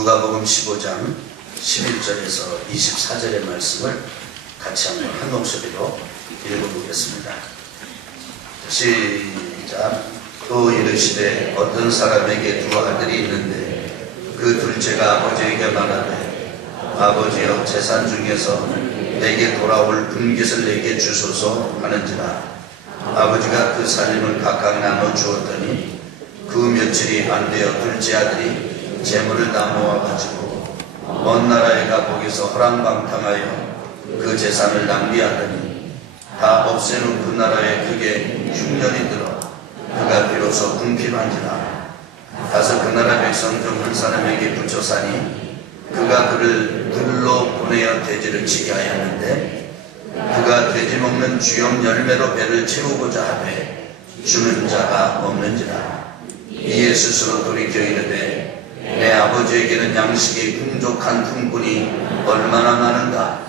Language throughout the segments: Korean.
누가복음 15장 11절에서 24절의 말씀을 같이 한번 한 목소리로 읽어보겠습니다. 시작. 또 이르시되 어떤 사람에게 두 아들이 있는데 그 둘째가 아버지에게 말하되 아버지여 재산 중에서 내게 돌아올 분깃을 내게 주소서 하는지라. 아버지가 그 살림을 각각 나눠 주었더니 그 며칠이 안 되어 둘째 아들이 재물을 다 모아가지고 먼 나라에 가 거기서 허랑방탕하여 그 재산을 낭비하더니 다 없애는 그 나라에 그게 6년이 들어 그가 비로소 궁핍한지라. 가서 그 나라 백성 중 한 사람에게 붙여 사니 그가 그를 들로 보내어 돼지를 치게 하였는데 그가 돼지 먹는 주염 열매로 배를 채우고자 하되 주는 자가 없는지라. 이에 스스로 돌이켜 이르되 내 아버지에게는 양식이 풍족한 품꾼이 얼마나 많은가.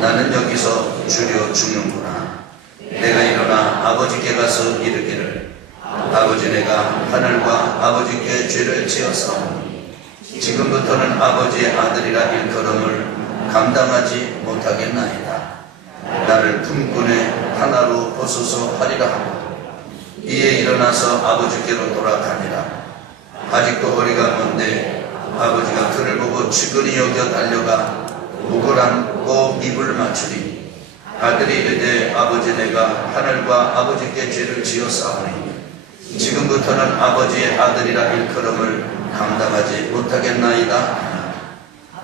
나는 여기서 주려 죽는구나. 내가 일어나 아버지께 가서 이르기를 아버지, 내가 하늘과 아버지께 죄를 지었사오니 지금부터는 아버지의 아들이라 일컬음을 감당하지 못하겠나이다. 나를 품꾼의 하나로 보소서 하리라 하고 이에 일어나서 아버지께로 돌아가니라. 아직도 거리가 먼데 아버지가 그를 보고 측은히 여겨 달려가 목을 안고 입을 맞추니 아들이 이르되 아버지, 내가 하늘과 아버지께 죄를 지었사오니 지금부터는 아버지의 아들이라 일컬음을 감당하지 못하겠나이다.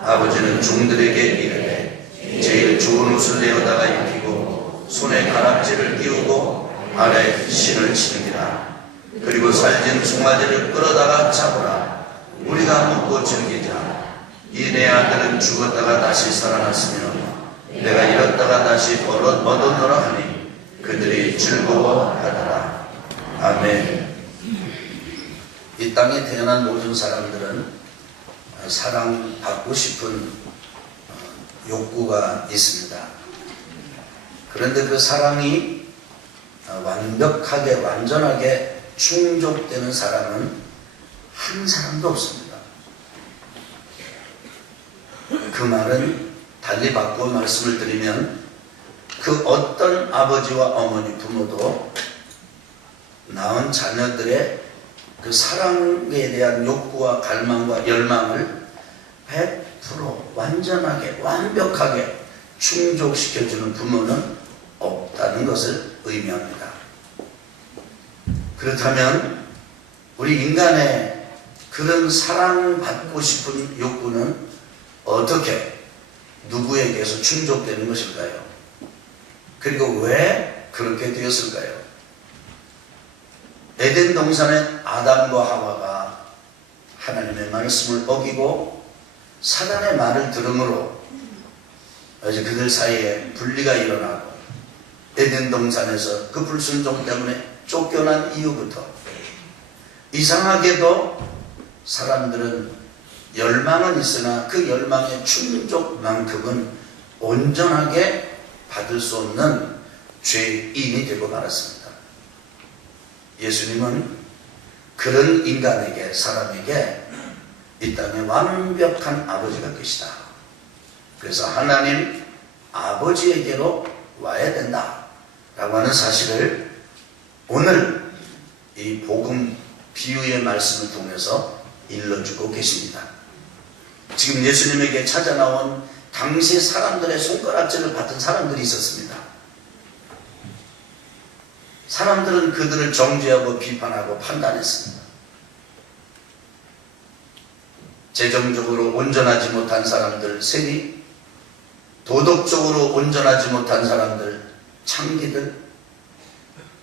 아버지는 종들에게 이르되 제일 좋은 옷을 내어다가 입히고 손에 가락지를 끼우고 발에 신을 치느니라. 그리고 살진 송아지를 끌어다가 잡으라. 우리가 먹고 즐기자. 이 내 아들은 죽었다가 다시 살아났으며 내가 잃었다가 다시 얻었노라 하니 그들이 즐거워하더라. 아멘. 이 땅에 태어난 모든 사람들은 사랑받고 싶은 욕구가 있습니다. 그런데 그 사랑이 완벽하게 완전하게 충족되는 사람은 한 사람도 없습니다. 그 말은 달리 바꾸어 말씀을 드리면 그 어떤 아버지와 어머니 부모도 낳은 자녀들의 그 사랑에 대한 욕구와 갈망과 열망을 100% 완전하게 완벽하게 충족시켜주는 부모는 없다는 것을 의미합니다. 그렇다면 우리 인간의 그런 사랑받고 싶은 욕구는 어떻게 누구에게서 충족되는 것일까요? 그리고 왜 그렇게 되었을까요? 에덴 동산의 아담과 하와가 하나님의 말씀을 어기고 사단의 말을 들음으로 이제 그들 사이에 분리가 일어나고 에덴 동산에서 그 불순종 때문에 쫓겨난 이후부터 이상하게도 사람들은 열망은 있으나 그 열망의 충족만큼은 온전하게 받을 수 없는 죄인이 되고 말았습니다. 예수님은 그런 인간에게, 사람에게 이 땅에 완벽한 아버지가 계시다. 그래서 하나님 아버지에게로 와야 된다 라고 하는 사실을 오늘 이 복음 비유의 말씀을 통해서 일러주고 계십니다. 지금 예수님에게 찾아 나온 당시 사람들의 손가락질을 받은 사람들이 있었습니다. 사람들은 그들을 정죄하고 비판하고 판단했습니다. 재정적으로 온전하지 못한 사람들 세리, 도덕적으로 온전하지 못한 사람들 창기들,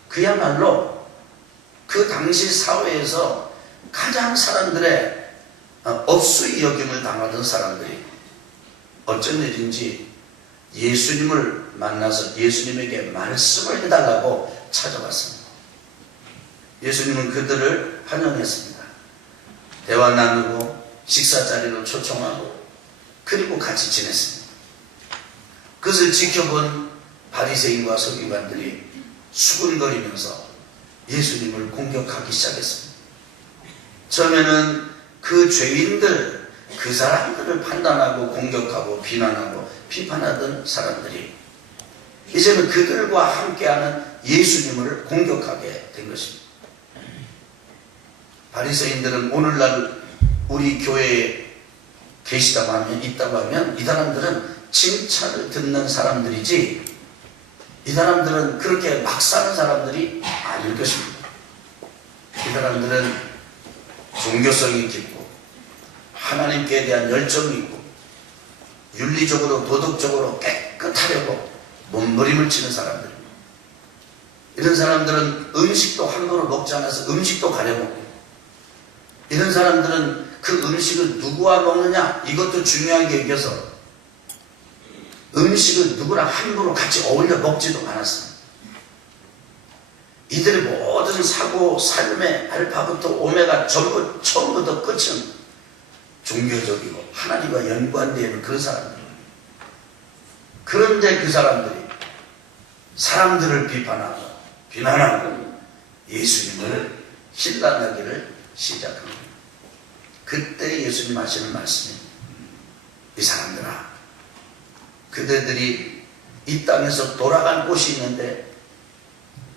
그야말로 그 당시 사회에서 가장 사람들의 업수이 여김을 당하던 사람들이 어쩐 일인지 예수님을 만나서 예수님에게 말씀을 해달라고 찾아왔습니다. 예수님은 그들을 환영했습니다. 대화 나누고 식사 자리로 초청하고 그리고 같이 지냈습니다. 그것을 지켜본 바리새인과 서기관들이 수군거리면서 예수님을 공격하기 시작했습니다. 처음에는 그 죄인들, 그 사람들을 판단하고 공격하고 비난하고 비판하던 사람들이 이제는 그들과 함께하는 예수님을 공격하게 된 것입니다. 바리새인들은 오늘날 우리 교회에 계시다고 하면, 있다고 하면 이 사람들은 칭찬을 듣는 사람들이지 이 사람들은 그렇게 막 사는 사람들이 아닐 것입니다. 이 사람들은 종교성이 깊고 하나님께 대한 열정이 있고 윤리적으로 도덕적으로 깨끗하려고 몸부림을 치는 사람들입니다. 이런 사람들은 음식도 함부로 먹지 않아서 음식도 가려먹고, 이런 사람들은 그 음식을 누구와 먹느냐 이것도 중요하게 여겨서 음식을 누구랑 함부로 같이 어울려 먹지도 않았습니다. 이들의 모든 사고, 삶의 알파부터 오메가 전부 처음부터 끝은 종교적이고 하나님과 연관되어 있는 그런 사람들입니다. 그런데 그 사람들이 사람들을 비난하고 예수님을 신랑하기를 시작합니다. 그때 예수님 하시는 말씀이, 이 사람들아, 그대들이 이 땅에서 돌아간 곳이 있는데,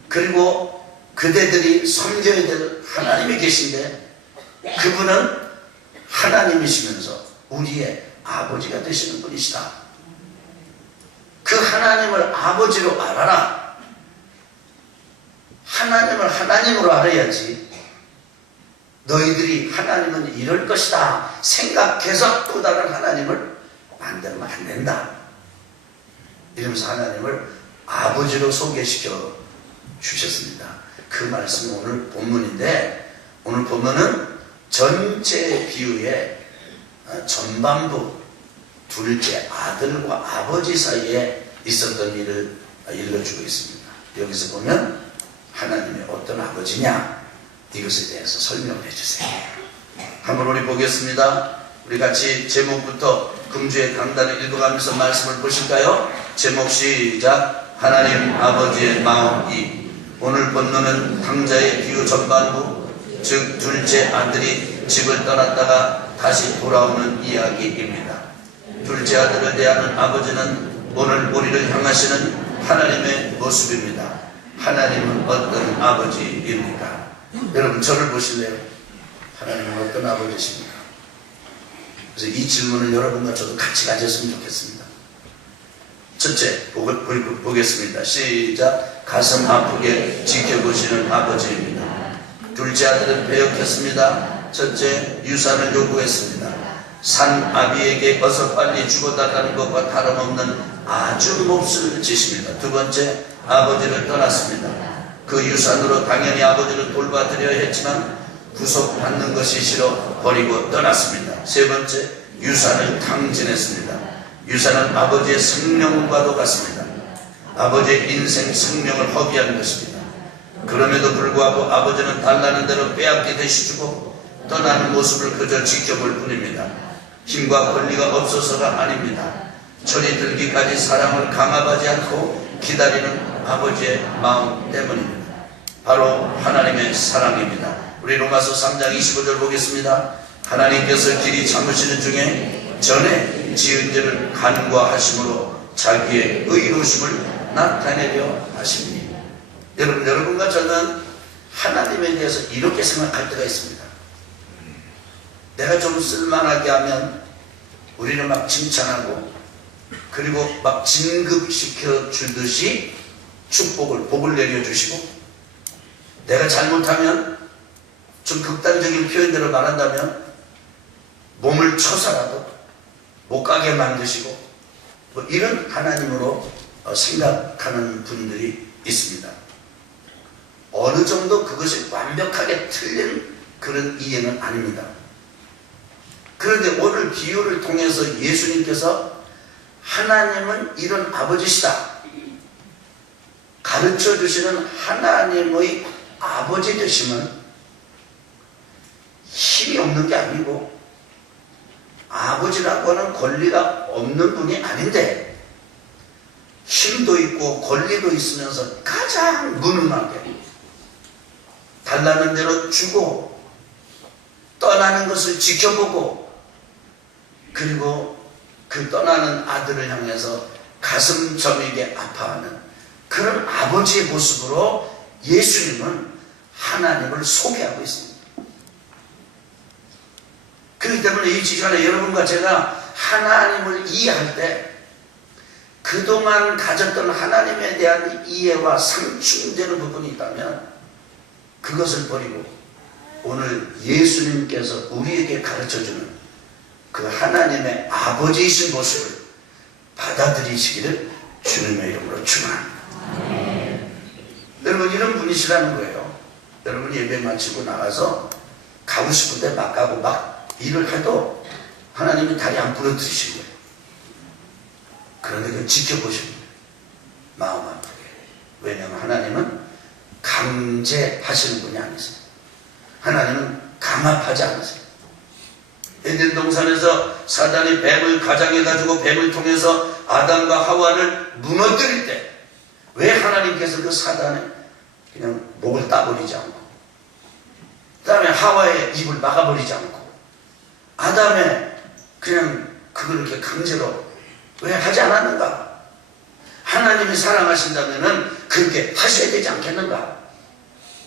그리고 그대들이 섬겨야 될 하나님이 계신데, 그분은 하나님이시면서 우리의 아버지가 되시는 분이시다. 그 하나님을 아버지로 알아라. 하나님을 하나님으로 알아야지 너희들이 하나님은 이럴 것이다 생각해서 또 다른 하나님을 만들면 안 된다. 이러면서 하나님을 아버지로 소개시켜 주셨습니다. 그 말씀이 오늘 본문인데, 오늘 본문은 전체 비유의 전반부, 둘째 아들과 아버지 사이에 있었던 일을 일러주고 있습니다. 여기서 보면 하나님이 어떤 아버지냐, 이것에 대해서 설명을 해주세요. 한번 우리 보겠습니다. 우리 같이 제목부터 금주의 강단을 읽어가면서 말씀을 보실까요? 제목 시작. 하나님 아버지의 마음이. 오늘 본문은 탕자의 비유 전반부, 즉 둘째 아들이 집을 떠났다가 다시 돌아오는 이야기입니다. 둘째 아들을 대하는 아버지는 오늘 우리를 향하시는 하나님의 모습입니다. 하나님은 어떤 아버지입니까? 여러분 저를 보실래요? 하나님은 어떤 아버지십니까? 그래서 이 질문을 여러분과 저도 같이 가졌으면 좋겠습니다. 첫째 보겠습니다. 시작. 가슴 아프게 지켜보시는 아버지입니다. 둘째 아들은 배역했습니다. 첫째, 유산을 요구했습니다. 산 아비에게 어서 빨리 죽어달라는 것과 다름없는 아주 몹쓸 짓입니다. 두 번째, 아버지를 떠났습니다. 그 유산으로 당연히 아버지를 돌봐드려야 했지만 구속받는 것이 싫어 버리고 떠났습니다. 세 번째, 유산을 탕진했습니다. 유산은 아버지의 생명과도 같습니다. 아버지의 인생 생명을 허비한 것입니다. 그럼에도 불구하고 아버지는 달라는 대로 빼앗기듯이 주고 떠나는 모습을 그저 지켜볼 뿐입니다. 힘과 권리가 없어서가 아닙니다. 철이 들기까지 사랑을 강압하지 않고 기다리는 아버지의 마음 때문입니다. 바로 하나님의 사랑입니다. 우리 로마서 3장 25절 보겠습니다. 하나님께서 길이 참으시는 중에 전에 지은 죄를 간과하심으로 자기의 의로우심을 나타내려 하십니다. 여러분과 저는 하나님에 대해서 이렇게 생각할 때가 있습니다. 내가 좀 쓸만하게 하면 우리는 막 칭찬하고, 그리고 막 진급시켜 주듯이 복을 내려주시고, 내가 잘못하면 좀 극단적인 표현대로 말한다면 몸을 쳐서라도 못 가게 만드시고, 뭐 이런 하나님으로 생각하는 분들이 있습니다. 어느 정도 그것이 완벽하게 틀린 그런 이해는 아닙니다. 그런데 오늘 비유를 통해서 예수님께서 하나님은 이런 아버지시다 가르쳐 주시는 하나님의 아버지 되시면 힘이 없는 게 아니고 아버지라고 하는 권리가 없는 분이 아닌데 힘도 있고 권리도 있으면서 가장 무능하게 달라는 대로 주고 떠나는 것을 지켜보고 그리고 그 떠나는 아들을 향해서 가슴 저미게 아파하는 그런 아버지의 모습으로 예수님은 하나님을 소개하고 있습니다. 그렇기 때문에 이 시간에 여러분과 제가 하나님을 이해할 때 그동안 가졌던 하나님에 대한 이해와 상충되는 부분이 있다면 그것을 버리고 오늘 예수님께서 우리에게 가르쳐주는 그 하나님의 아버지이신 모습을 받아들이시기를 주님의 이름으로 축원합니다. 여러분, 이런 분이시라는 거예요. 여러분 예배 마치고 나가서 가고 싶은데 막 가고 막 일을 해도 하나님이 다리 안 부러뜨리신 거예요. 그런데 그 지켜보십니다. 마음 아프게. 왜냐하면 하나님은 강제하시는 분이 아니세요. 하나님은 강압하지 않으세요. 에덴 동산에서 사단이 뱀을 가장해가지고 뱀을 통해서 아담과 하와를 무너뜨릴 때 왜 하나님께서 그 사단에 그냥 목을 따버리지 않고 그 다음에 하와의 입을 막아버리지 않고 아담의 그냥 그걸 이렇게 강제로 왜 하지 않았는가? 하나님이 사랑하신다면 그렇게 하셔야 되지 않겠는가?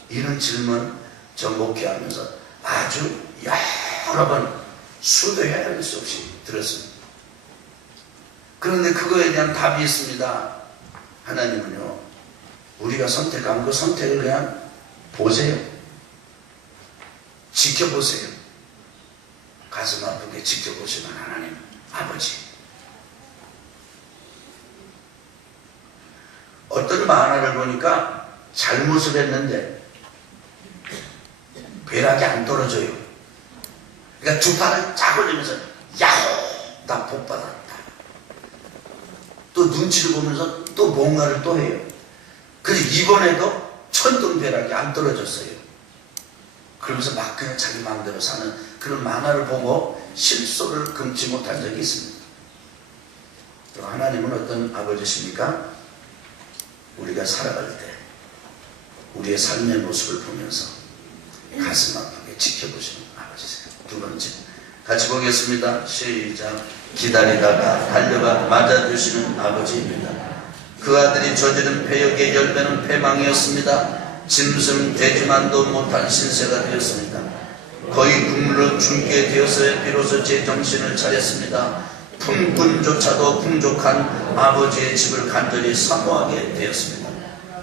이런 질문 저 목회하면서 아주 여러 번 수도 헤아릴 수 없이 들었습니다. 그런데 그거에 대한 답이 있습니다. 하나님은요, 우리가 선택하면 그 선택을 그냥 보세요. 지켜보세요. 가슴 아프게 지켜보시는 하나님 아버지. 어떤 만화를 보니까 잘못을 했는데 벼락이 안 떨어져요. 그러니까 두 팔을 쫙 올리면서 야호! 나 복 받았다. 또 눈치를 보면서 또 뭔가를 또 해요. 그래서 이번에도 천둥벼락이 안 떨어졌어요. 그러면서 막 그냥 자기 마음대로 사는 그런 만화를 보고 실소를 금치 못한 적이 있습니다. 또 하나님은 어떤 아버지십니까? 우리가 살아갈 때 우리의 삶의 모습을 보면서 가슴 아프게 지켜보시는 아버지세요. 두 번째 같이 보겠습니다. 시작. 기다리다가 달려가 맞아주시는 아버지입니다. 그 아들이 저지른 패역의 열매는 패망이었습니다. 짐승 되지만도 못한 신세가 되었습니다. 거의 국물로 죽게 되어서야 비로소 제 정신을 차렸습니다. 품꾼조차도 풍족한 아버지의 집을 간절히 사모하게 되었습니다.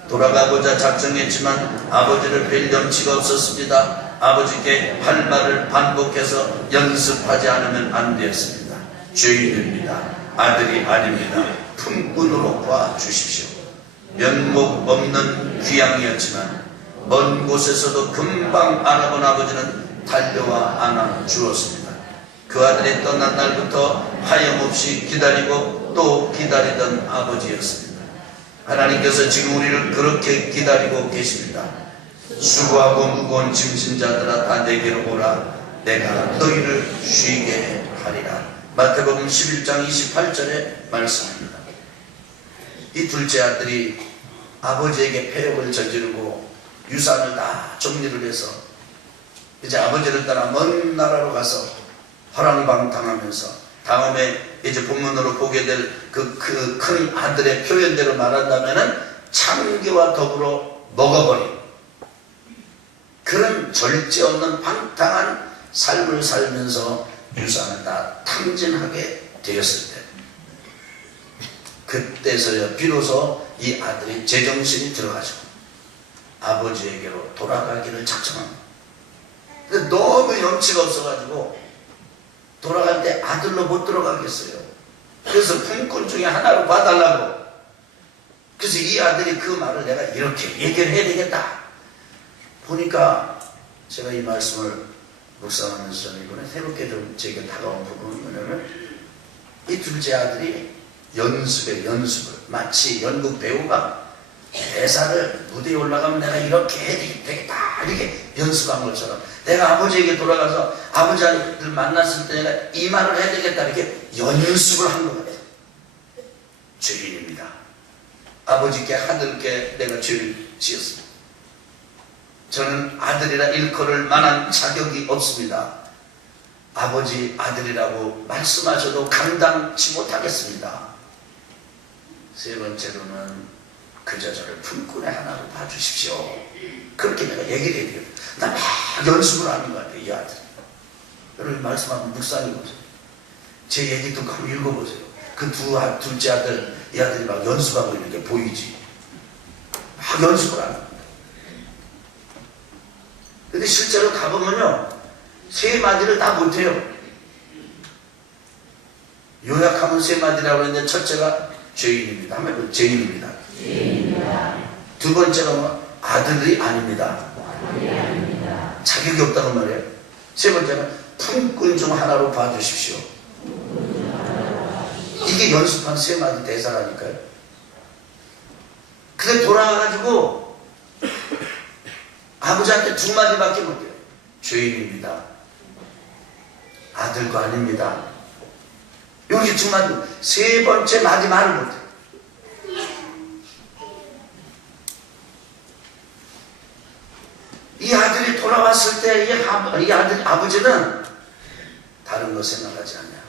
돌아가고자 작정했지만 아버지를 뵐 염치가 없었습니다. 아버지께 할 말을 반복해서 연습하지 않으면 안 되었습니다. 죄인입니다. 아들이 아닙니다. 품꾼으로 봐주십시오. 면목 없는 귀양이었지만 먼 곳에서도 금방 알아본 아버지는 달려와 안아주었습니다. 그 아들이 떠난 날부터 하염없이 기다리고 또 기다리던 아버지였습니다. 하나님께서 지금 우리를 그렇게 기다리고 계십니다. 수고하고 무거운 짐진 자들아 다 내게로 오라. 내가 너희를 쉬게 하리라. 마태복음 11장 28절의 말씀입니다. 이 둘째 아들이 아버지에게 패역을 저지르고 유산을 다 정리를 해서 이제 아버지를 따라 먼 나라로 가서 허랑방탕하면서 다음에 이제 본문으로 보게 될 그 큰 아들의 표현대로 말한다면은 창기와 더불어 먹어버린 그런 절제 없는 방탕한 삶을 살면서 유산을 다 탕진하게 되었을 때 그때서야 비로소 이 아들이 제정신이 들어가죠. 아버지에게로 돌아가기를 작정합니다. 근데 너무 염치가 없어가지고 돌아갈 때 아들로 못 들어가겠어요. 그래서 품꾼 중에 하나로 봐달라고. 그래서 이 아들이 그 말을 내가 이렇게 얘기를 해야 되겠다. 보니까 제가 이 말씀을 묵상하면서 저는 이번에 새롭게 좀 제게 다가온 부분은 뭐냐면 이 둘째 아들이 연습을 마치 연극 배우가 대사를 무대에 올라가면 내가 이렇게 해야 되겠다 이렇게 연습한 것처럼 내가 아버지에게 돌아가서 아버지를 만났을 때 내가 이 말을 해야 되겠다 이렇게 연습을 한 것 같아요. 죄인입니다. 아버지께 하늘께 내가 죄를 지었습니다. 저는 아들이라 일컬을 만한 자격이 없습니다. 아버지 아들이라고 말씀하셔도 감당치 못하겠습니다. 세 번째로는 그저 저를 품꾼의 하나로 봐주십시오. 그렇게 내가 얘기를 해요. 나 막 연습을 하는 것 같아요. 이 아들. 여러분 말씀하면 묵상해 보세요. 제 얘기 듣고 한번 읽어보세요. 그 둘째 아들, 이 아들이 막 연습하고 있는 게 보이지. 막 연습을 하는 겁니다. 근데 실제로 가보면요, 세 마디를 다 못해요. 요약하면 세 마디라고 했는데, 첫째가 죄인입니다. 한번 해보세요. 죄인입니다. 두 번째가 아들이 아닙니다. 자격이 없다는 말이에요. 세 번째는 품꾼 중 하나로 봐주십시오. 이게 연습한 세 마디 대사라니까요. 근데 돌아가가지고 아버지한테 두 마디밖에 못해요. 죄인입니다. 아들도 아닙니다. 여기 두 마디, 세 번째 마디 말을 못해요. 이 아들이 돌아왔을 때 이 아들 아버지는 다른 거 생각하지 않냐.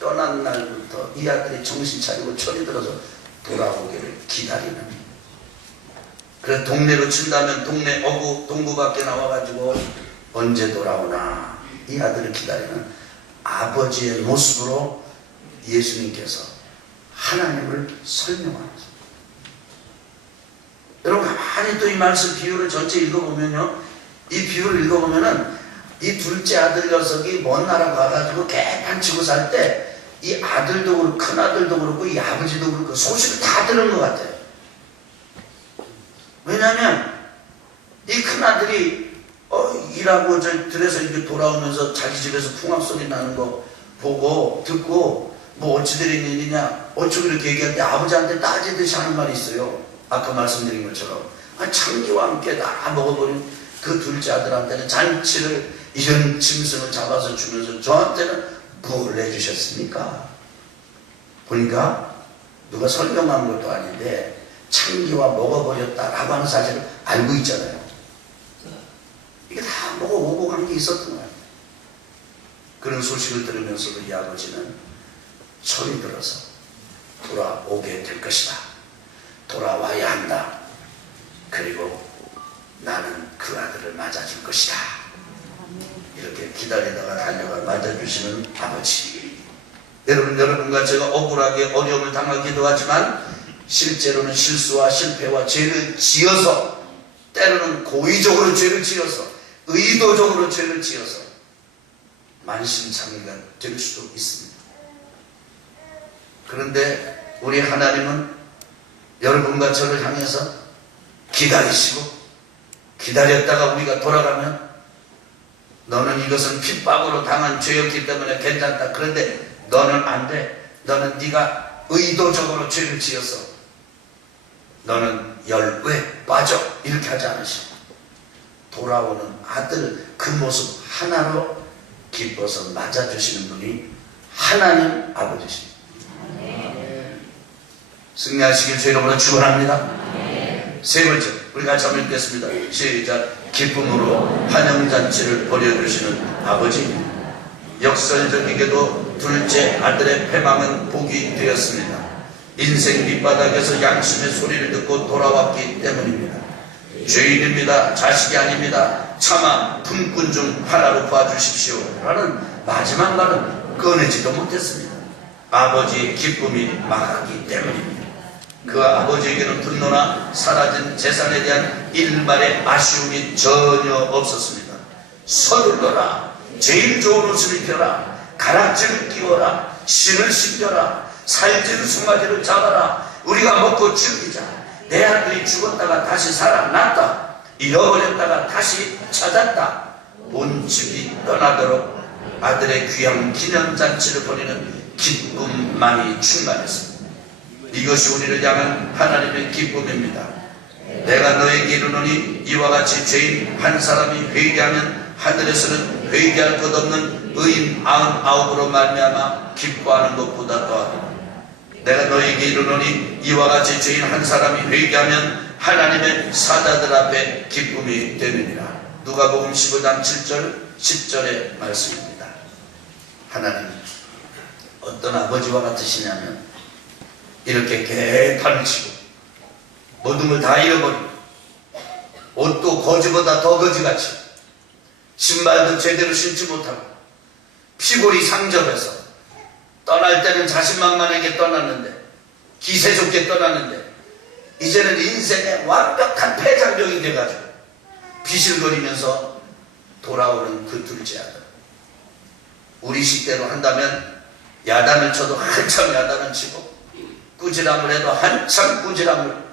떠난 날부터 이 아들이 정신 차리고 철이 들어서 돌아오기를 기다리는. 그래서 동네로 친다면 동네 어구 동구 밖에 나와가지고 언제 돌아오나 이 아들을 기다리는 아버지의 모습으로 예수님께서 하나님을 설명합니다. 여러분 가만히 또 이 말씀 비유를 전체 읽어보면요, 이 비유를 읽어보면은 이 둘째 아들 녀석이 먼 나라 가가지고 개판치고 살 때 이 아들도 그렇고 큰 아들도 그렇고 이 아버지도 그렇고 소식을 다 들은 것 같아요. 왜냐하면 이 큰 아들이 일하고 들에서 이렇게 돌아오면서 자기 집에서 풍악 소리 나는 거 보고 듣고 뭐 어찌 된 일이냐 어쩌고 이렇게 얘기할 때 아버지한테 따지듯이 하는 말이 있어요. 아까 말씀드린 것처럼 참기와 함께 다 먹어버린 그 둘째 아들한테는 잔치를 이런 짐승을 잡아서 주면서 저한테는 뭘 해주셨습니까? 보니까 누가 설명한 것도 아닌데 참기와 먹어버렸다라고 하는 사실을 알고 있잖아요. 이게 다 먹어오고 간 게 있었던 거예요. 그런 소식을 들으면서도 이 아버지는 철이 들어서 돌아오게 될 것이다. 돌아와야 한다. 그리고 나는 그 아들을 맞아줄 것이다. 이렇게 기다리다가 달려가 맞아주시는 아버지. 여러분과 제가 억울하게 어려움을 당하기도 하지만 실제로는 실수와 실패와 죄를 지어서, 때로는 고의적으로 죄를 지어서, 의도적으로 죄를 지어서 만신창이가 될 수도 있습니다. 그런데 우리 하나님은 여러분과 저를 향해서 기다리시고, 기다렸다가 우리가 돌아가면 너는 이것은 핍박으로 당한 죄였기 때문에 괜찮다. 그런데 너는 안 돼. 너는 네가 의도적으로 죄를 지어서 너는 열외 빠져. 이렇게 하지 않으시고 돌아오는 아들 그 모습 하나로 기뻐서 맞아주시는 분이 하나님 아버지십니다. 승리하시길 주 이름으로 축원합니다. 세 번째, 우리 같이 한번 읽겠습니다. 시작. 기쁨으로 환영잔치를 벌여주시는 아버지. 역설적이게도 둘째 아들의 패망은 복이 되었습니다. 인생 밑바닥에서 양심의 소리를 듣고 돌아왔기 때문입니다. 죄인입니다. 자식이 아닙니다. 차마 품꾼 중 하나로 봐주십시오. 라는 마지막 말은 꺼내지도 못했습니다. 아버지의 기쁨이 망하기 때문입니다. 그 아버지에게는 분노나 사라진 재산에 대한 일말의 아쉬움이 전혀 없었습니다. 서둘러라. 제일 좋은 옷을 입혀라. 가락지를 끼워라. 신을 신겨라. 살찐 송아지를 잡아라. 우리가 먹고 즐기자. 내 아들이 죽었다가 다시 살아났다. 잃어버렸다가 다시 찾았다. 온 집이 떠나도록 아들의 귀한 기념잔치를 벌이는 기쁨만이 충만했습니다. 이것이 우리를 향한 하나님의 기쁨입니다. 내가 너에게 이르노니 이와 같이 죄인 한 사람이 회개하면 하늘에서는 회개할 것 없는 의인 99으로 말미암아 기뻐하는 것보다 더하다. 내가 너에게 이르노니 이와 같이 죄인 한 사람이 회개하면 하나님의 사자들 앞에 기쁨이 되느니라. 누가복음 15장 7절 10절의 말씀입니다. 하나님 어떤 아버지와 같으시냐면 이렇게 개판을 치고 모든 걸 다 잃어버리고 옷도 거지보다 더 거지같이 신발도 제대로 신지 못하고 피골이 상접해서 떠날 때는 자신만만하게 떠났는데 기세 좋게 떠났는데 이제는 인생의 완벽한 패장병이 돼가지고 비실거리면서 돌아오는 그 둘째 아들. 우리 식대로 한다면 야단을 쳐도 한참 야단을 치고 꾸지람을 해도 한참 꾸지람을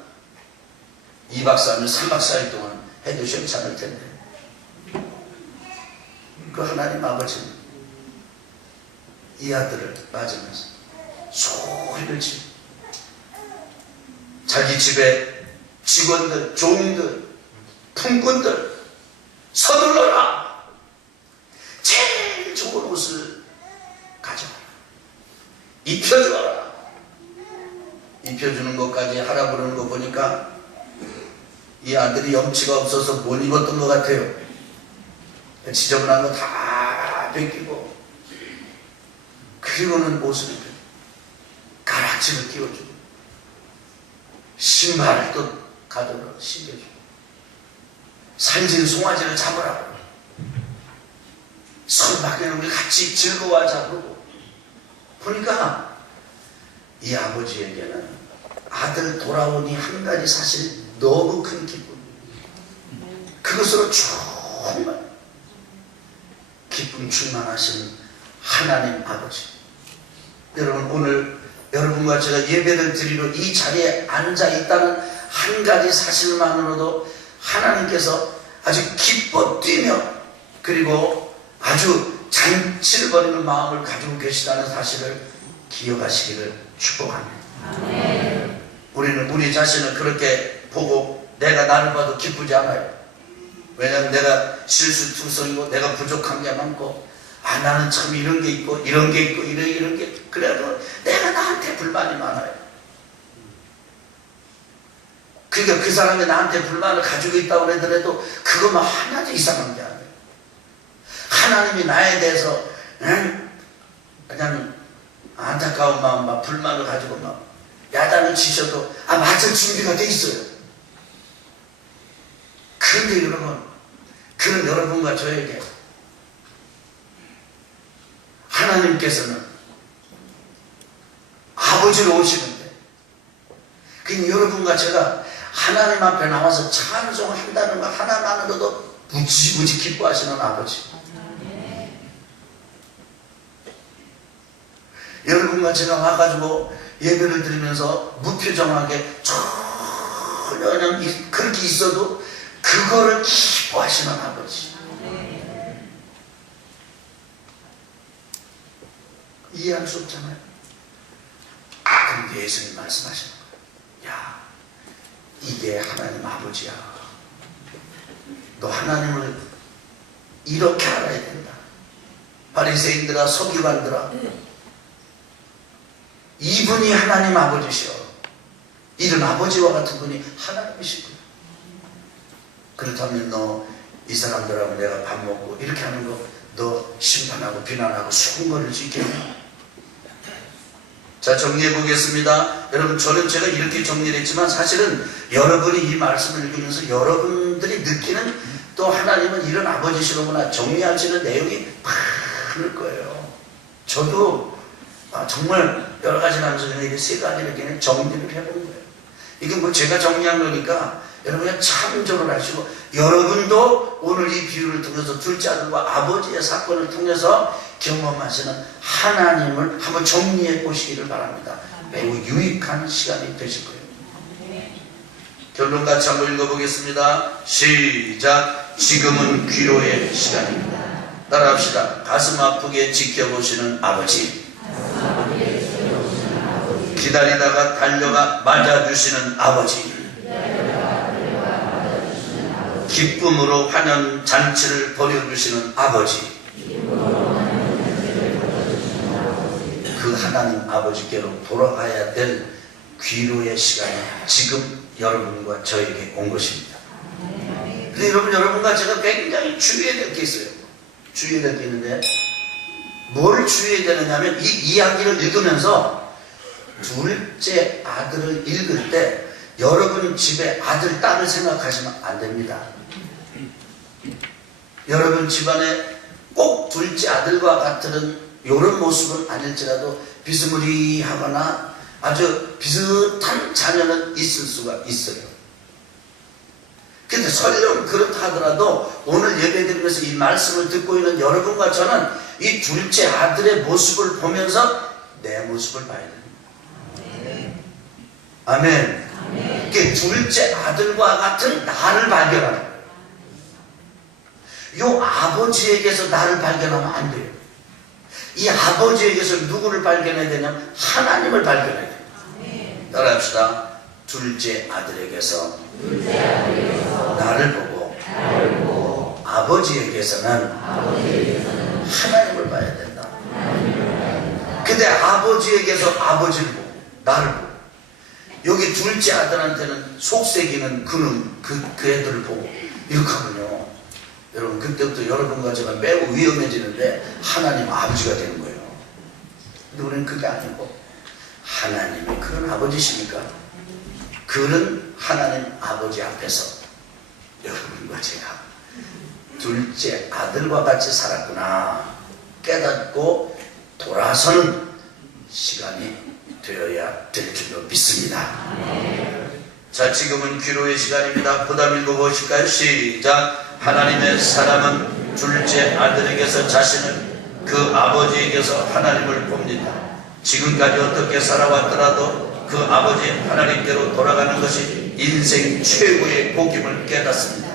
2박 3일 3박 4일 동안 해도 괜찮을 텐데 그 하나님 아버지는 이 아들을 맞으면서 소리를 지르고 자기 집에 직원들, 종들, 품꾼들 서둘러라! 제일 좋은 옷을 가져와라. 입혀주어라. 입혀주는 것까지 하라 그러는 거 보니까 이 아들이 염치가 없어서 못 입었던 것 같아요. 지저분한 거 다 벗기고 그리고는 옷을 입혀 가락지를 끼워주고 신발을 또 가도록 신겨주고 산진 송아지를 잡으라고 선박에는 우리 같이 즐거워하자 그러고 보니까 이 아버지에게는 아들 돌아오니 한 가지 사실 너무 큰 기쁨, 그것으로 정말 기쁨 충만하신 하나님 아버지. 여러분 오늘 여러분과 제가 예배를 드리러 이 자리에 앉아 있다는 한 가지 사실만으로도 하나님께서 아주 기뻐 뛰며 그리고 아주 잔치를 벌이는 마음을 가지고 계시다는 사실을 기억하시기를 축복합니다. 아멘. 우리는 우리 자신을 그렇게 보고 내가 나를 봐도 기쁘지 않아요. 왜냐하면 내가 실수투성이고 내가 부족한 게 많고 나는 참 이런 게 있고 이런 게 있고 이런 게 그래도 내가 나한테 불만이 많아요. 그러니까 그 사람이 나한테 불만을 가지고 있다고 하더라도 그것만 하나도 이상한 게 아니에요. 하나님이 나에 대해서 그냥 안타까운 마음, 막 불만을 가지고 막 야단을 치셔도 맞을 준비가 돼 있어요. 그런데 여러분, 그런 여러분과 저에게 하나님께서는 아버지로 오시는데 그 여러분과 제가 하나님 앞에 나와서 찬송한다는 것 하나만으로도 무지무지 기뻐하시는 아버지. 여러분과 제가 와가지고 예배를 드리면서 무표정하게 전혀 그냥 그렇게 있어도 그거를 기뻐하시는 아버지. 이해할 수 없잖아요. 근데 예수님 말씀하시는 거예요. 야, 이게 하나님 아버지야. 너 하나님을 이렇게 알아야 된다. 바리새인들아, 서기관들아, 이분이 하나님 아버지시여. 이런 아버지와 같은 분이 하나님이시구나. 그렇다면 너 이 사람들하고 내가 밥 먹고 이렇게 하는 거 너 심판하고 비난하고 수군거릴 수 있겠냐? 자, 정리해 보겠습니다. 여러분, 저는 제가 이렇게 정리를 했지만 사실은 여러분이 이 말씀을 읽으면서 여러분들이 느끼는 또 하나님은 이런 아버지시로구나 정리하시는 내용이 많을 거예요. 저도 정말 여러 가지 하면서 그냥 이렇게 세 가지를 그냥 정리를 해보는 거예요. 이게 뭐 제가 정리한 거니까 여러분이 참조를 하시고 여러분도 오늘 이 비유를 통해서 둘째 아들과 아버지의 사건을 통해서 경험하시는 하나님을 한번 정리해 보시기를 바랍니다. 매우 유익한 시간이 되실 거예요. 결론 같이 한번 읽어보겠습니다. 시작. 지금은 귀로의 시간입니다. 따라합시다. 가슴 아프게 지켜보시는 아버지, 기다리다가 달려가 맞아주시는 아버지, 기쁨으로 환영 잔치를 벌여주시는 아버지, 그 하나님 아버지께로 돌아가야 될 귀로의 시간이 지금 여러분과 저에게 온 것입니다. 근데 여러분과 제가 굉장히 주의해야 될 게 있어요. 주의해야 될 게 있는데 뭘 주의해야 되느냐면 이 이야기를 읽으면서 둘째 아들을 읽을 때 여러분 집에 아들, 딸을 생각하시면 안 됩니다. 여러분 집안에 꼭 둘째 아들과 같은 이런 모습은 아닐지라도 비스무리하거나 아주 비슷한 자녀는 있을 수가 있어요. 근데 설령 그렇다 하더라도 오늘 예배드리면서 이 말씀을 듣고 있는 여러분과 저는 이 둘째 아들의 모습을 보면서 내 모습을 봐야 됩니다. 아멘. 이게 둘째 아들과 같은 나를 발견하는 거예요. 이 아버지에게서 나를 발견하면 안 돼요. 이 아버지에게서 누구를 발견해야 되냐면 하나님을 발견해야 돼요. 따라합시다. 둘째 아들에게서 나를 보고 아버지에게서는 하나님을 봐야 된다. 근데 아버지에게서 아버지를 보고 나를 보고 여기 둘째 아들한테는 속색이는 그 애들을 보고 이렇게 하군요. 여러분 그때부터 여러분과 제가 매우 위험해지는데 하나님 아버지가 되는 거예요. 근데 우리는 그게 아니고 하나님이 그런 아버지십니까? 그런 하나님 아버지 앞에서 여러분과 제가 둘째 아들과 같이 살았구나 깨닫고 돌아서는 시간이 되어야 될 줄로 믿습니다. 자, 지금은 기도의 시간입니다. 부담 읽어보실까요? 시작. 하나님의 사람은 둘째 아들에게서 자신을 그 아버지에게서 하나님을 봅니다. 지금까지 어떻게 살아왔더라도 그 아버지 하나님께로 돌아가는 것이 인생 최고의 복임을 깨닫습니다.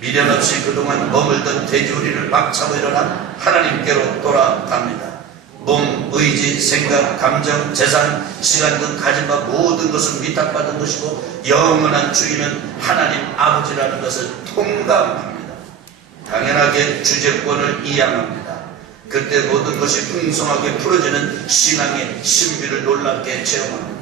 미련 없이 그동안 머물던 돼지우리를 박차고 일어나 하나님께로 돌아갑니다. 몸, 의지, 생각, 감정, 재산, 시간 등 가진 바 모든 것은 위탁받은 것이고 영원한 주인은 하나님 아버지라는 것을 통감합니다. 당연하게 주제권을 이양합니다. 그때 모든 것이 풍성하게 풀어지는 신앙의 신비를 놀랍게 체험합니다.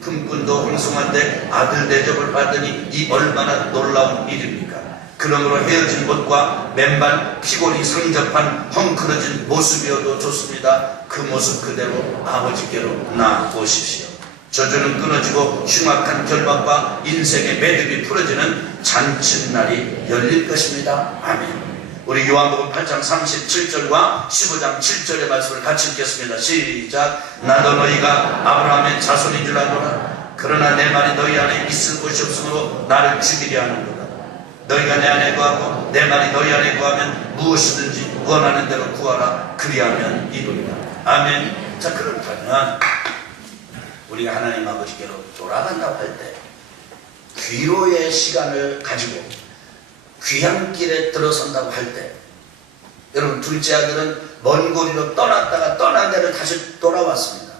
품꾼도 황송한데 아들 대접을 받으니 이 얼마나 놀라운 일입니까? 그러므로 헤어진 것과 맨발 피골이 상접한 헝클어진 모습이어도 좋습니다. 그 모습 그대로 아버지께로 나아오십시오. 저주는 끊어지고 흉악한 결박과 인생의 매듭이 풀어지는 잔칫날이 열릴 것입니다. 아멘. 우리 요한복음 8장 37절과 15장 7절의 말씀을 같이 읽겠습니다. 시작. 나도 너희가 아브라함의 자손인 줄 알노라. 그러나 내 말이 너희 안에 있을 곳이 없으므로 나를 죽이려 하는도다. 너희가 내 안에 구하고 내 말이 너희 안에 구하면 무엇이든지 원하는 대로 구하라. 그리하면 이루리라. 아멘. 자, 그렇다면 우리가 하나님 아버지께로 돌아간다고 할 때 귀로의 시간을 가지고 귀향길에 들어선다고 할 때 여러분 둘째 아들은 먼 거리로 떠났다가 떠난 데를 다시 돌아왔습니다.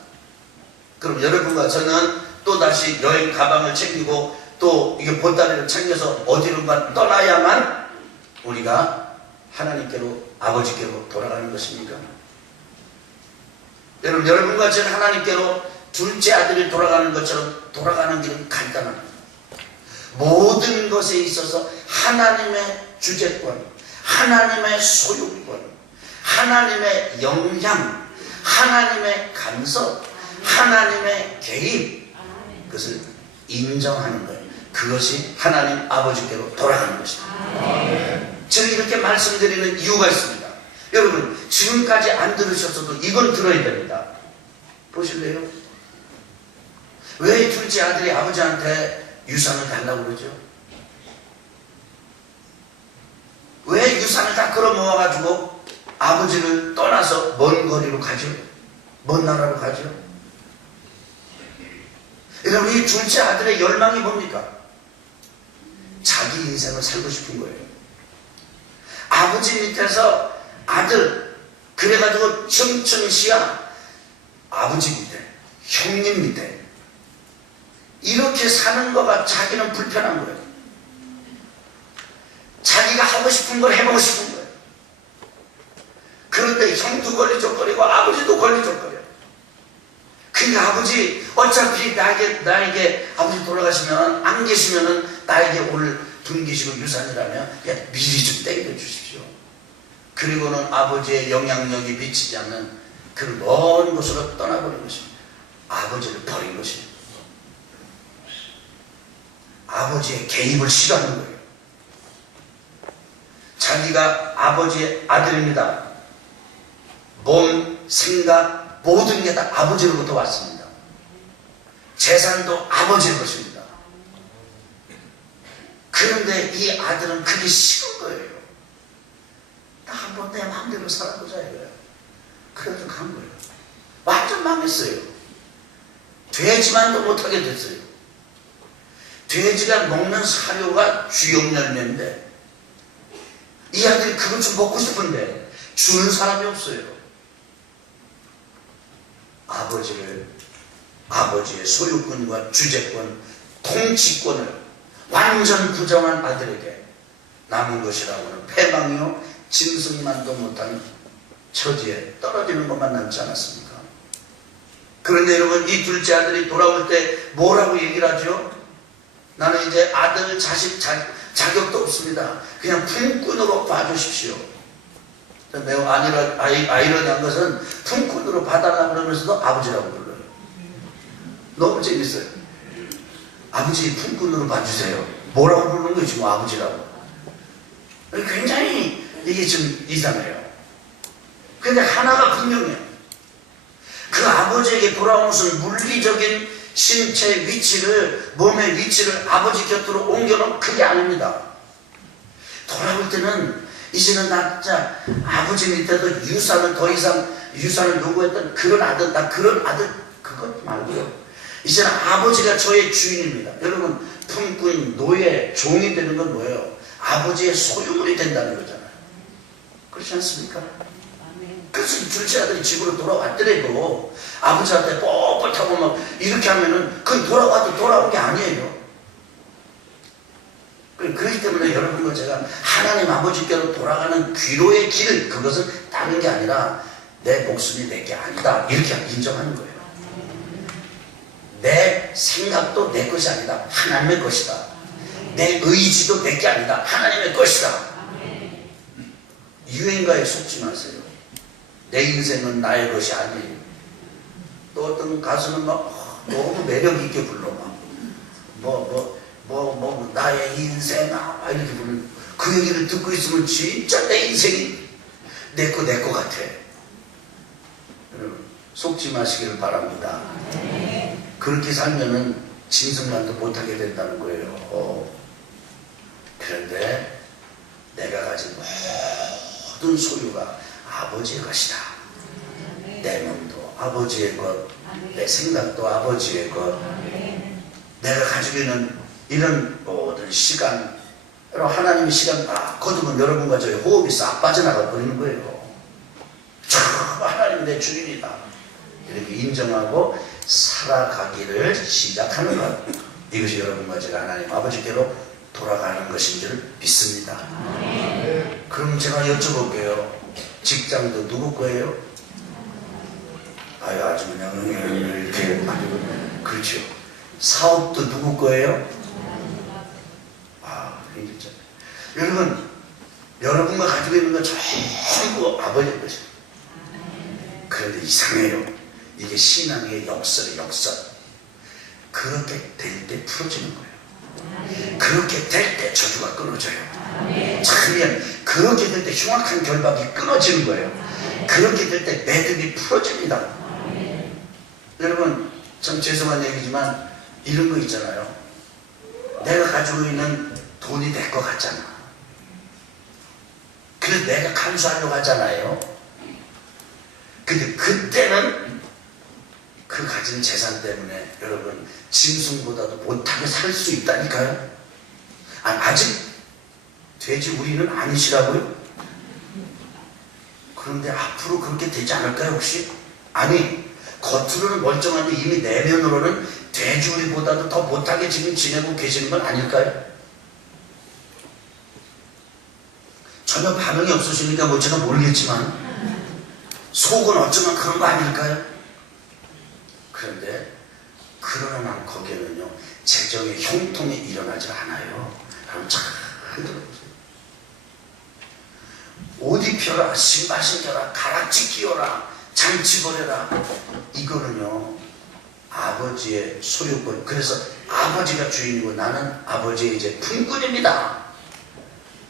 그럼 여러분과 저는 또다시 여행 가방을 챙기고 또 이게 보따리를 챙겨서 어디론가 떠나야만 우리가 하나님께로 아버지께로 돌아가는 것입니까? 여러분과 저는 하나님께로 둘째 아들이 돌아가는 것처럼 돌아가는 길은 간단합니다. 모든 것에 있어서 하나님의 주재권, 하나님의 소유권, 하나님의 영향, 하나님의 간섭, 하나님의 개입, 그것을 인정하는 거예요. 그것이 하나님 아버지께로 돌아가는 것입니다. 제가 이렇게 말씀드리는 이유가 있습니다. 여러분 지금까지 안 들으셨어도 이건 들어야 됩니다. 보실래요? 왜 둘째 아들이 아버지한테 유산을 달라고 그러죠? 왜 유산을 다 끌어모아가지고 아버지를 떠나서 먼 거리로 가죠? 먼 나라로 가죠? 여러분 이 둘째 아들의 열망이 뭡니까? 자기 인생을 살고 싶은 거예요. 아버지 밑에서 아들 그래가지고 청춘시야 아버지 밑에 형님 밑에 이렇게 사는 거가 자기는 불편한 거예요. 자기가 하고 싶은 걸 해보고 싶은 거예요. 그런데 형도 걸리적거리고 아버지도 걸리적거려요. 그러니까 아버지 어차피 나에게 아버지 돌아가시면 안 계시면은 나에게 오늘 분기시고 유산이라면 미리 좀 땡겨 주십시오. 그리고는 아버지의 영향력이 미치지 않는 그 먼 곳으로 떠나버린 것입니다. 아버지를 버린 것입니다. 아버지의 개입을 싫어하는 거예요. 자기가 아버지의 아들입니다. 몸, 생각, 모든 게 다 아버지로부터 왔습니다. 재산도 아버지의 것입니다. 그런데 이 아들은 그게 싫은 거예요. 나 한번 내 마음대로 살아보자 이거예요. 그래도 간 거예요. 완전 망했어요. 돼지만도 못하게 됐어요. 돼지가 먹는 사료가 주역 열매인데 이 아들이 그걸 좀 먹고 싶은데 주는 사람이 없어요. 아버지의 소유권과 주재권, 통치권을 완전 부정한 아들에게 남은 것이라고는 패망이요 짐승만도 못한 처지에 떨어지는 것만 남지 않았습니까? 그런데 여러분, 이 둘째 아들이 돌아올 때 뭐라고 얘기를 하죠? 나는 이제 아들, 자식, 자격도 없습니다. 그냥 품꾼으로 봐주십시오. 매우 아이러니한 것은 품꾼으로 봐달라 그러면서도 아버지라고 불러요. 너무 재밌어요. 아버지 품꾼으로 봐주세요. 뭐라고 부르는 거예요? 지금 아버지라고. 굉장히 이게 좀 이상해요. 근데 하나가 분명해요. 그 아버지에게 돌아온 것은 물리적인 신체 위치를, 몸의 위치를 아버지 곁으로 옮겨놓은 그게 아닙니다. 돌아올 때는 이제는 나 진짜 아버지 밑에도 유산을 더 이상 유산을 요구했던 그런 아들, 나 그런 아들 그것 말고요. 이제는 아버지가 저의 주인입니다. 여러분, 품꾼, 노예, 종이 되는 건 뭐예요? 아버지의 소유물이 된다는 거잖아요. 그렇지 않습니까? 그래서 이 둘째 아들이 집으로 돌아왔더라도 아버지한테 뻣뻣하고 막 이렇게 하면은 그건 돌아온 게 아니에요. 그렇기 때문에 여러분과 제가 하나님 아버지께로 돌아가는 귀로의 길, 그것은 다른 게 아니라 내 목숨이 내 게 아니다, 이렇게 인정하는 거예요. 내 생각도 내 것이 아니다, 하나님의 것이다. 내 의지도 내 게 아니다, 하나님의 것이다. 유행가에 속지 마세요. 내 인생은 나의 것이 아니에요. 또 어떤 가수는 막 너무 매력 있게 불러, 막 나의 인생아 이렇게 부르는, 그 얘기를 듣고 있으면 진짜 내 인생이 내 거 같아. 여러분, 속지 마시기를 바랍니다. 그렇게 살면은 짐승만도 못하게 된다는 거예요. 그런데 내가 가진 모든 소유가 아버지의 것이다. 내 몸도 아버지의 것, 내 생각도 아버지의 것, 내가 가지고 있는 이런 모든 시간, 하나님의 시간 다 거두면 여러분과 저의 호흡이 싹 빠져나가 버리는 거예요. 하나님 내 주인이다, 이렇게 인정하고 살아가기를 시작하는 것, 이것이 여러분과 제가 하나님 아버지께로 돌아가는 것인 줄 믿습니다. 그럼 제가 여쭤볼게요. 직장도 누구 거예요? 아주 그냥 이렇게 그렇죠. 사업도 누구 거예요? 진짜. 여러분과 가지고 있는 건 전부 아버지의 것이에요. 그런데 이상해요. 이게 신앙의 역설. 그렇게 될 때 풀어지는 거예요. 그렇게 될 때 저주가 끊어져요. 참으면 그렇게 될 때 흉악한 결박이 끊어지는 거예요. 그렇게 될 때 매듭이 풀어집니다. 여러분, 참 죄송한 얘기지만 이런 거 있잖아요. 내가 가지고 있는 돈이 내 것 같잖아. 그래서 내가 감수하려고 하잖아요. 근데 그때는 그 가진 재산 때문에 여러분 짐승보다도 못하게 살 수 있다니까요. 아직 돼지 우리는 아니시라고요? 그런데 앞으로 그렇게 되지 않을까요 혹시? 아니, 겉으로는 멀쩡한데 이미 내면으로는 돼지 우리보다도 더 못하게 지금 지내고 계시는 건 아닐까요? 전혀 반응이 없으시니까 뭐 제가 모르겠지만 속은 어쩌면 그런 거 아닐까요? 그런데 그러나 난 거기에는요 재정의 형통이 일어나지 않아요. 여러분 잘 들어보세요. 옷 입혀라, 신발 신겨라, 가락지 끼워라, 장치 벌여라. 이거는요 아버지의 소유권. 그래서 아버지가 주인이고 나는 아버지의 이제 품꾼입니다.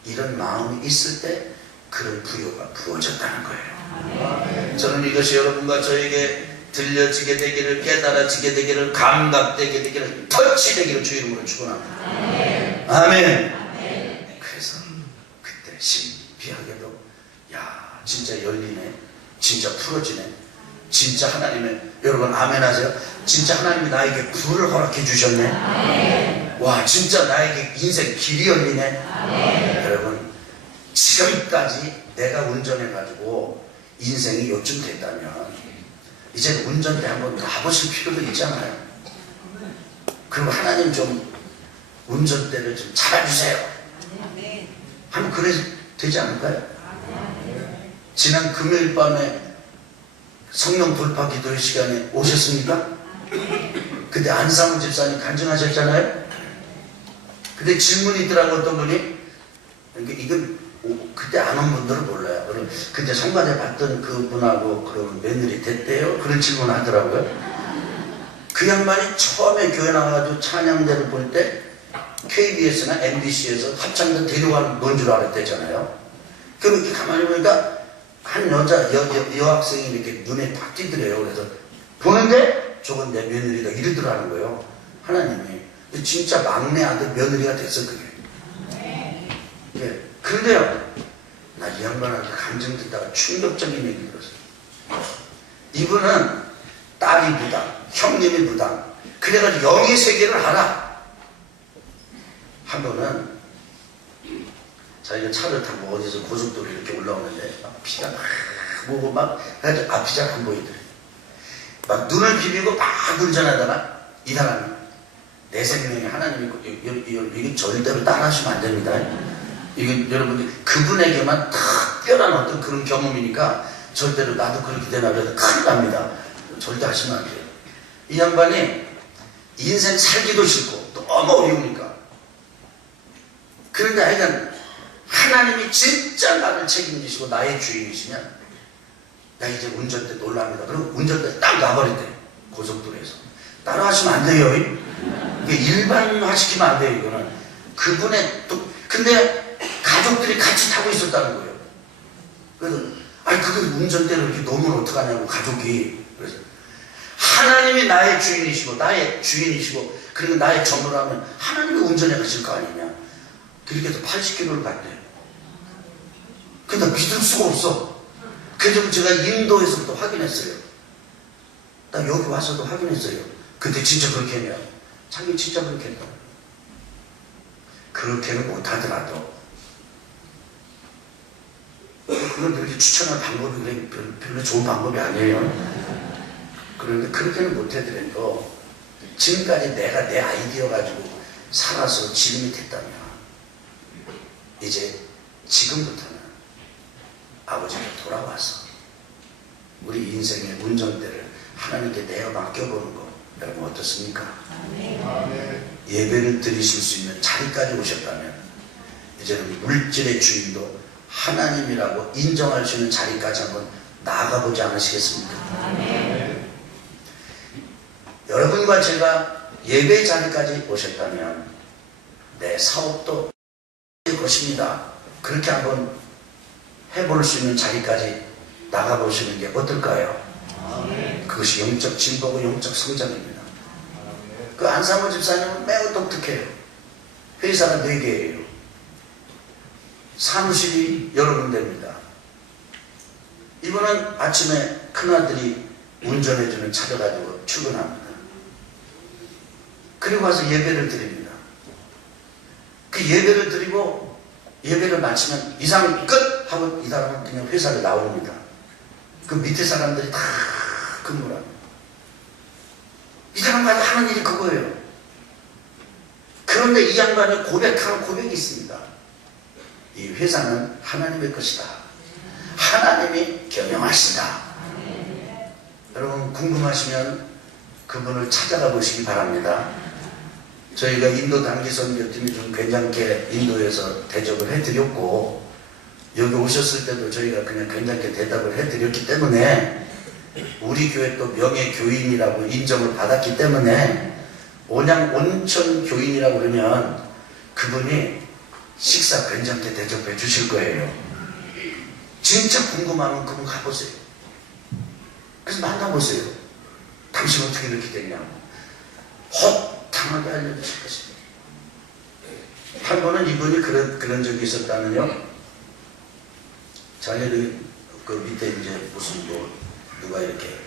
이런 마음이 있을 때 그런 부여가 부어졌다는 거예요. 저는 이것이 여러분과 저에게 들려지게 되기를, 깨달아지게 되기를, 감각되게 되기를, 터치되기를 주 이름으로 축원합니다. 아멘. 그래서 그때 신비하게도 야 진짜 열리네, 진짜 풀어지네, 진짜 하나님의, 여러분 아멘 하세요. 진짜 하나님이 나에게 불을 허락해 주셨네. 와 진짜 나에게 인생 길이 열리네. 여러분 지금까지 내가 운전해 가지고 인생이 요쯤 됐다면 이제 운전대 한번 가보실 필요도 있잖아요. 그럼 하나님 좀 운전대를 좀 잡아주세요. 한번 그래도 되지 않을까요? 지난 금요일 밤에 성령 돌파 기도의 시간에 오셨습니까? 그때 안상훈 집사님 간증하셨잖아요. 근데 질문이 있더라고. 어떤 분이 이건 그때 안 온 분들은 몰라요. 그럼 그때 성가대 봤던 그분하고 그럼 며느리 됐대요? 그런 질문 하더라고요. 그 양반이 처음에 교회 나와가지고 찬양대를 볼 때 KBS나 MBC에서 합창단 데려가는 건 줄 알았대잖아요. 그럼 이렇게 가만히 보니까 한 여학생이 이렇게 눈에 딱 띄더래요. 그래서 보는데 저건 내 며느리다 이러더라는 거예요. 하나님이 진짜 막내 아들 며느리가 됐어 그게. 예. 그런데요 나 이 양반한테 감정 듣다가 충격적인 얘기 들었어요. 이분은 딸이 무당, 형님이 무당, 그래가지고 영의 세계를 알아. 한 번은 자기가 차를 타고 어디서 고속도로 이렇게 올라오는데 막 피가 막 뭐고 막 해가지고 앞이 잘 안 보이더래. 막 눈을 비비고 막 운전하다가 이 사람이 내 생명에 하나님이 있고 이건 절대로 따라하시면 안 됩니다. 이건 여러분들 그분에게만 특별한 어떤 그런 경험이니까 절대로 나도 그렇게 되나 그래도 큰일 납니다. 절대 하시면 안 돼요. 이 양반이 인생 살기도 싫고 너무 어려우니까. 그런데 하여간 하나님이 진짜 나를 책임지시고 나의 주인이시면 나 이제 운전대 놀랍니다. 그럼 운전대 딱 놔버린대. 고속도로에서. 따라하시면 안 돼요. 이게 일반화시키면 안 돼요. 이거는 그분의 또 근데 가족들이 같이 타고 있었다는 거예요. 그래서 아니 그게 운전대를 이렇게 놓으면 어떡하냐고 가족이. 그래서 하나님이 나의 주인이시고 나의 주인이시고 그리고 나의 전무를 하면 하나님이 운전해 가실 거 아니냐. 그렇게 해서 80km를 갔대요. 근데 믿을 수가 없어. 그래서 제가 인도에서부터 확인했어요. 나 여기 와서도 확인했어요. 근데 진짜 그렇게 했냐. 자기 진짜 그렇게 했다. 그렇게는 못하더라도 그건 그렇게 추천할 방법이 별로 좋은 방법이 아니에요. 그런데 그렇게는 못해더라도 지금까지 내가 내 아이디어 가지고 살아서 지금이 됐다면 이제 지금부터는 아버지가 돌아와서 우리 인생의 운전대를 하나님께 내어 맡겨보는 거 여러분 어떻습니까? 예배를 드리실 수 있는 자리까지 오셨다면 이제는 물질의 주인도 하나님이라고 인정할 수 있는 자리까지 한번 나아가보지 않으시겠습니까? 여러분과 제가 예배 자리까지 오셨다면 내 사업도 것입니다. 그렇게 한번 해볼 수 있는 자리까지 나가보시는 게 어떨까요? 그것이 영적 진보고 영적 성장입니다. 그 안상호 집사님은 매우 독특해요. 회사가 4개예요. 사무실이 여러 군데입니다. 이분은 아침에 큰아들이 운전해주는 차를 가지고 출근합니다. 그리고 와서 예배를 드립니다. 그 예배를 드리고 예배를 마치면 이상 끝! 하고 이 사람은 그냥 회사를 나옵니다. 그 밑에 사람들이 다 근무를 합니다. 이 사람까지 하는 일이 그거예요. 그런데 이 양반이 고백하는 고백이 있습니다. 이 회사는 하나님의 것이다. 하나님이 경영하시다. 여러분 궁금하시면 그분을 찾아가 보시기 바랍니다. 저희가 인도 단기 선교팀이 좀 괜찮게 인도에서 대접을 해드렸고 여기 오셨을 때도 저희가 그냥 괜찮게 대답을 해드렸기 때문에 우리 교회 또 명예교인이라고 인정을 받았기 때문에 온양 온천 교인이라고 그러면 그분이 식사 괜찮게 대접해 주실 거예요. 진짜 궁금하면 그분 가보세요. 그래서 만나보세요. 당신 어떻게 이렇게 됐냐고 호탕하게 알려주실 것입니다. 한 번은 이분이 그런 적이 있었다면요, 자기들이 그 밑에 이제 무슨 뭐 누가 이렇게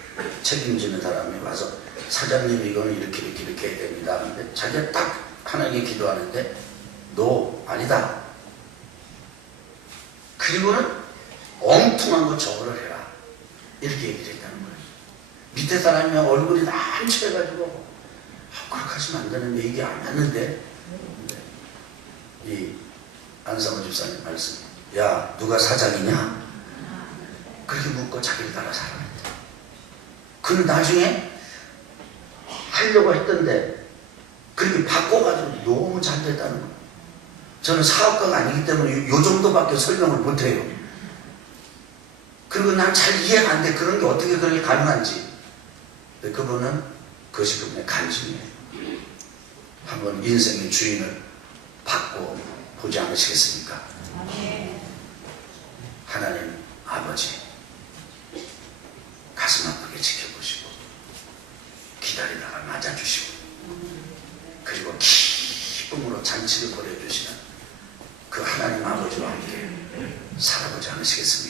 책임지는 사람이 와서 사장님 이거는 이렇게 해야 됩니다. 근데 자기가 딱 하나님께 기도하는데 너 아니다. 그리고는 엉뚱한 거 저거를 해라. 이렇게 얘기를 했다는 거예요. 밑에 사람이 얼굴이 난처해가지고 그렇게 하시면 안 되는데 이게 안 맞는데 이 안상호 집사님 말씀, 야 누가 사장이냐? 그렇게 묻고 자기를 따라 살아냈다. 그는 나중에 하려고 했던데 그렇게 바꿔가지고 너무 잘 됐다는 거예요. 저는 사업가가 아니기 때문에 요 정도밖에 설명을 못해요. 그리고 난 잘 이해가 안 돼. 그런 게 어떻게 그렇게 가능한지. 근데 그분은 그것이 그분의 간증이에요. 한번 인생의 주인을 받고 보지 않으시겠습니까? 하나님 아버지 가슴 아프게 지켜보시고 기다리다가 맞아주시고 그리고 기쁨으로 잔치를 벌여주시는 그 하나님 아버지와 함께 살아보지 않으시겠습니까?